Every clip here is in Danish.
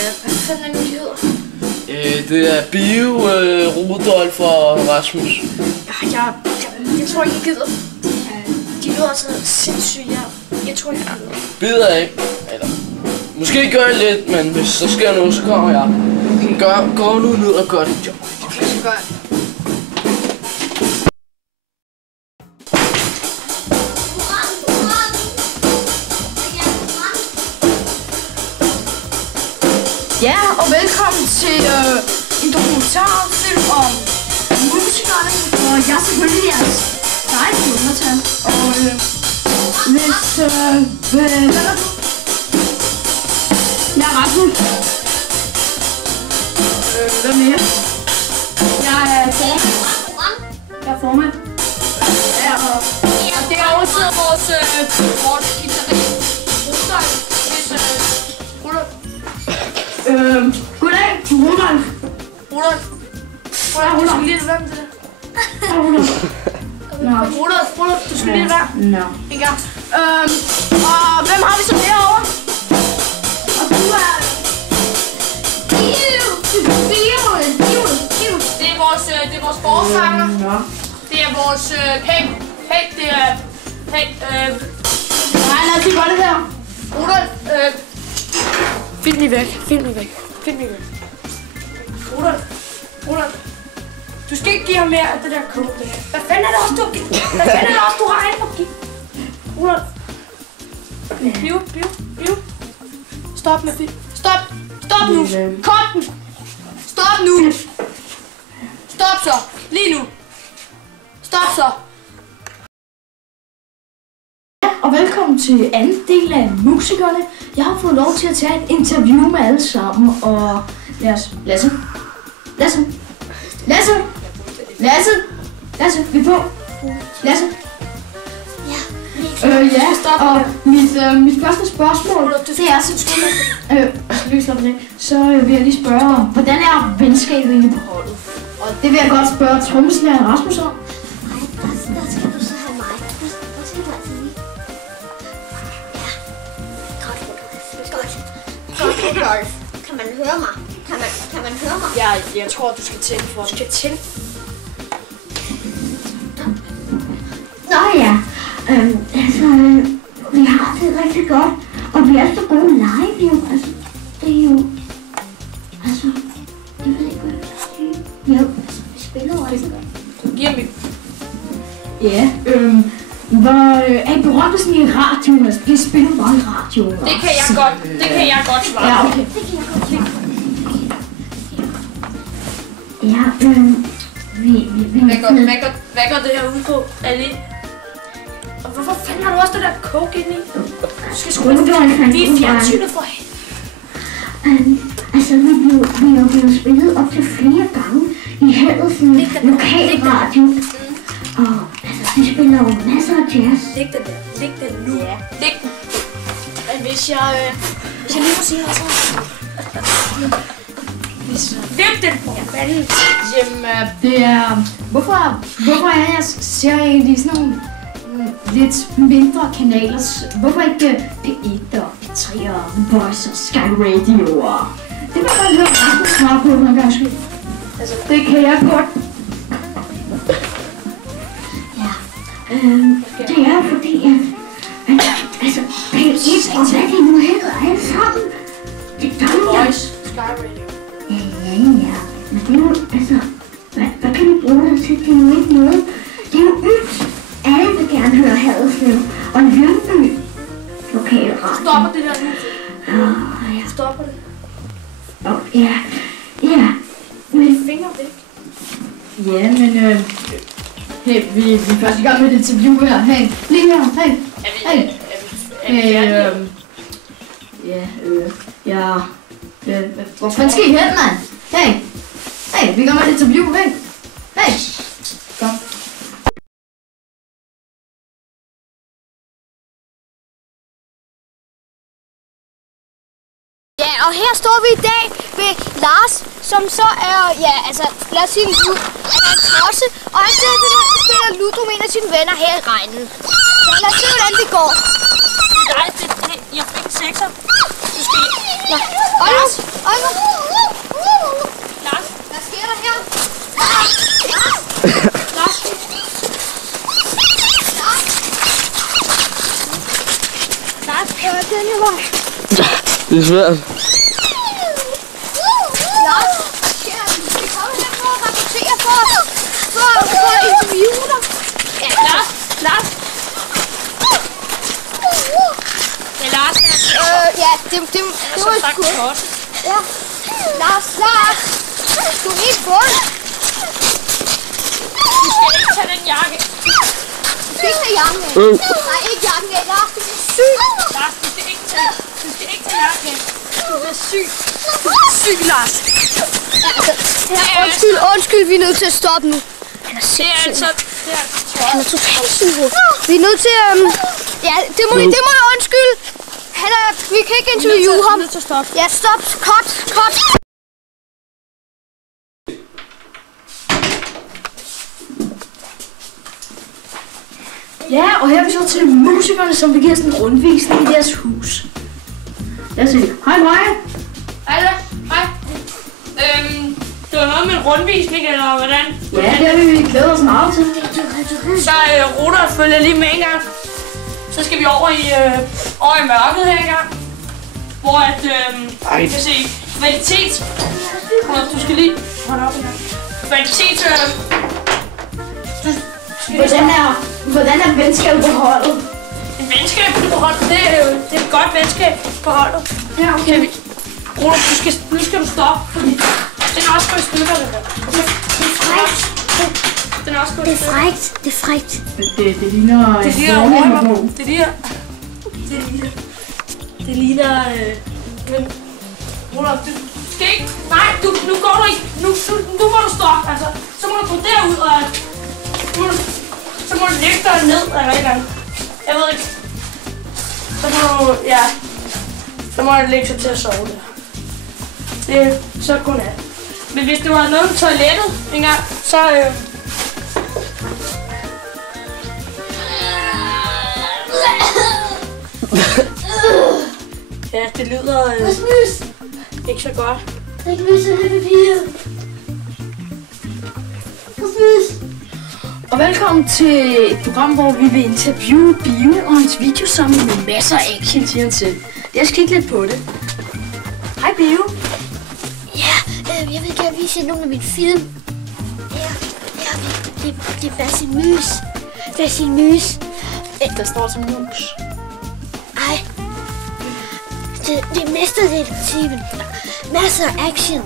hvad fanden er nu, de hedder? Det er Bio, Rudolf og Rasmus. Jeg tror ikke, jeg gider. De lyder så sindssygt, jeg tror ikke, jeg Bider af. Eller, måske gør jeg lidt, men hvis så sker noget, så kommer jeg. Gå nu ned og gør dit job. Okay, så gør jeg. Ja, og velkommen til en dokumentarfilm om musikerne. Og jeg er selvfølgelig jeres dig, Jonathan. Og hvis... hvad er du? Jeg er Rasmus. Hvad mere? Jeg er formand. Jeg er formand. Ja, og derovre sidder vores guitarist. Rudolf. Rudolf. Goddag, Rudolf. Rudolf. Du skal lige være med det der. Rudolf, du skal lige være. Nå. En gang. Og hvem har vi så derovre? Og du er... Det er vores forfanger. Det er vores nej, lad os lige gøre det her. Rudolf, film lige væk. Rudolf. Du skal ikke give ham mere af det der coke. Hvad fanden er det også, du har inde på? Rudolf. Bio. Stop med film. Stop nu. Kort den. Stop nu. Stop så. Lige nu. Stop så. Og velkommen til anden del af musikerne. Jeg har fået lov til at tage et interview med alle sammen, og Lasse, vi er på. Lasse. Ja, og mit første spørgsmål, det er så vil jeg lige spørge, hvordan er venskabet egentlig på holdet? Og det vil jeg godt spørge trommeslageren Rasmus om. Nej, der skal du så have mig. Der skal du altså lige. Ja, godt, Rudolf. Kan man høre mig? Kan man høre mig? Ja, jeg tror, du skal tænde for. Du skal tænde. Nå ja, vi har det rigtig godt, og vi er så gode live jo, altså, det er jo, altså, jeg ved ikke, hvad jeg skal sige. Jo, altså, vi spiller jo rigtig godt. Giv mig. Ja, er I berømte sådan i radioen, altså, det spiller bare i radioen. Det kan jeg godt svare. Ja, okay. Det kan jeg godt svare. Ja, Hvad går det her ud på, Ali? Og hvorfor fanden har du også det der coke inde i? Du skal sgu ikke vi er fjernsynet for hende. Altså, vi er jo blevet spillet op til flere gange i Hadelsen lokalradio. Og altså, de spiller jo masser af jazz. Læg den nu. Ja. Læg den. Men hvis jeg lige må sige noget så... Læg den for fanden. Jamen, det er... Hvorfor er jeg ser egentlig sådan nogle lidt mindre kanaler? Hvorfor ikke P1 og P3 og Voice og Sky Radio? Og det vil jeg godt høre Rasmus svare på nogle gange skyld. Altså, det kan jeg godt. Ja, det er fordi, at altså, P1 og hvad de nu hedder alle sammen. Det er Voice, Sky Radio. Ja. Men det er jo, altså, hvad kan vi bruge det til? Det er jo ikke noget. Det er jo ydt. Alle vil gerne høre Haderslev og Lyngby lokalradio. Stopper det der nu? Ja. Stopper det? Ja. Men fingre væk. Ja, men hey, vi er først i gang med et interview her. Hey, lige her. Hvor fanden skal I hen, mand? Hey, vi er i gang med et interview, hey. Kom. Ja, og her står vi i dag ved Lars, som så er, ja, altså, lad os sige en trosse, og han spiller Ludo med en af sine venner her i regnen. Så lad os se, hvordan det går. Nej, jeg fik 6'er. Du skal Lars! Lars, hvad sker der her? Lars! Lars, den her vej. Ja, det er svært. Lars, vi kommer her for at rapportere for at interviewe dig. Ja, Lars. Ja, Lars. Ja, det var sgu. Ja. Lars. Du er helt fuld. Du skal ikke tage den jakke. Du skal ikke tage jakken af. Nej, ikke jakken af. Lars, du bliver syg. Lars, du skal ikke tage jakken af. Du bliver syg. Syg, Lars. Undskyld, vi er nødt til at stoppe nu. Han er sindssyg. Han er totalt syg. Vi er nødt til ja, det må jeg undskylde. Vi kan ikke interviewe ham. Ja, stop. Cut. Ja, og her er vi så til musikerne, som vil give os en rundvisning i deres hus. Lad os se. Hej. Hej. Det var noget med en rundvisning, eller hvordan? Ja, det har vi glædet os meget til. Så ruter følger lige med en gang. Så skal vi over i mørket her engang. Hvor at, vi kan se kvalitet. Du skal lige holde op engang. Kvalitet, Hvordan er venskabet på holdet? et venskab på holdet, det er et godt venskab på holdet. Ja, okay. Ruter, nu skal du stoppe, fordi den er også gået i stykker, det der. Den er også gået i stykker. Det er frækt. Det ligner... Det ligner... Men... Ruder, du skal ikke... Nej, nu går du ikke... Nu må du stoppe, altså. Så må du gå derud, og... Så må du lægge dig ned, eller et eller andet. Jeg ved ikke. Så må du... Ja. Så må jeg lægge sig til at sove der. Det er så godnat. Men hvis det var noget med toilettet engang, så... Ja, det lyder ikke så godt. Og velkommen til et program, hvor vi vil interviewe Bio og hans video sammen med masser af action, siger han selv. Jeg skal kigge lidt på det. Hej Bio. Ja, jeg vil gerne vise jer nogle af mine film. Det er Basil Mys. Der står som mus. Ej. Det er Mesterdetektiven. Masser af action.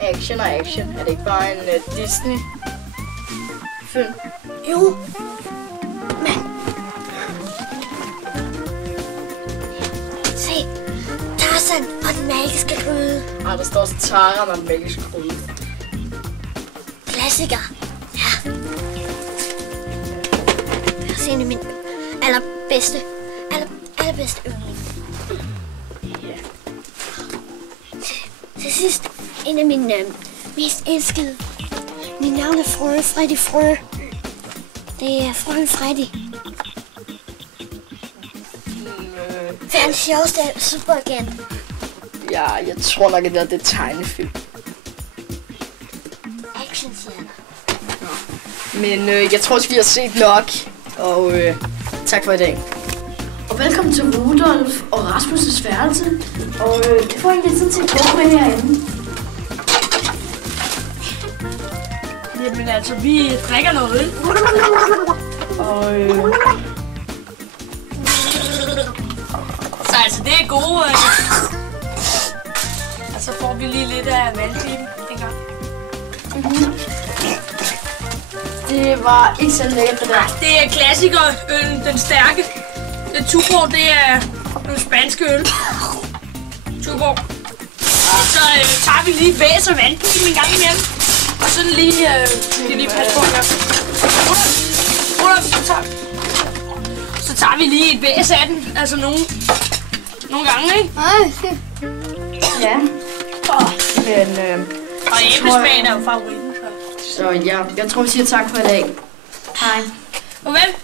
Action og action. Er det ikke bare en Disney-film? Jo. Men... Se. Tarzan og den magiske gryde. Der står også Tarzan og den magiske gryde. Klassiker. Ja. Det er også en af mine allerbedste yndling. Ja. Til sidst, en af mine mest elskede. Mit navn er Freddy Frø. Det er frøen Freddy. Det er den sjoveste superagent. Ja, jeg tror nok, at det er tegnefilm. Action, siger han. Men jeg tror også, vi har set nok. Og tak for i dag. Og velkommen til Rudolf og Rasmus' værelse. Og det får egentlig tid til at gå med herinde. Jamen altså, vi drikker noget øl. Og Så altså, det er gode. Og så får vi lige lidt af vandpiben engang. det var ikke så lækkert det der. Det er klassikerøllen, den stærke. Det Tuborg, det er nogle spanske øl. Tuborg. Så tager vi lige væs og vandpiben en gang imellem. Og sådan lige, skal lige passe på her. Så tager vi lige et væs af den, altså nogle gange, ikke? Ja. Men Og æblesmagen er jo favoritten. så ja, jeg tror vi siger tak for i dag. Hej. Farvel.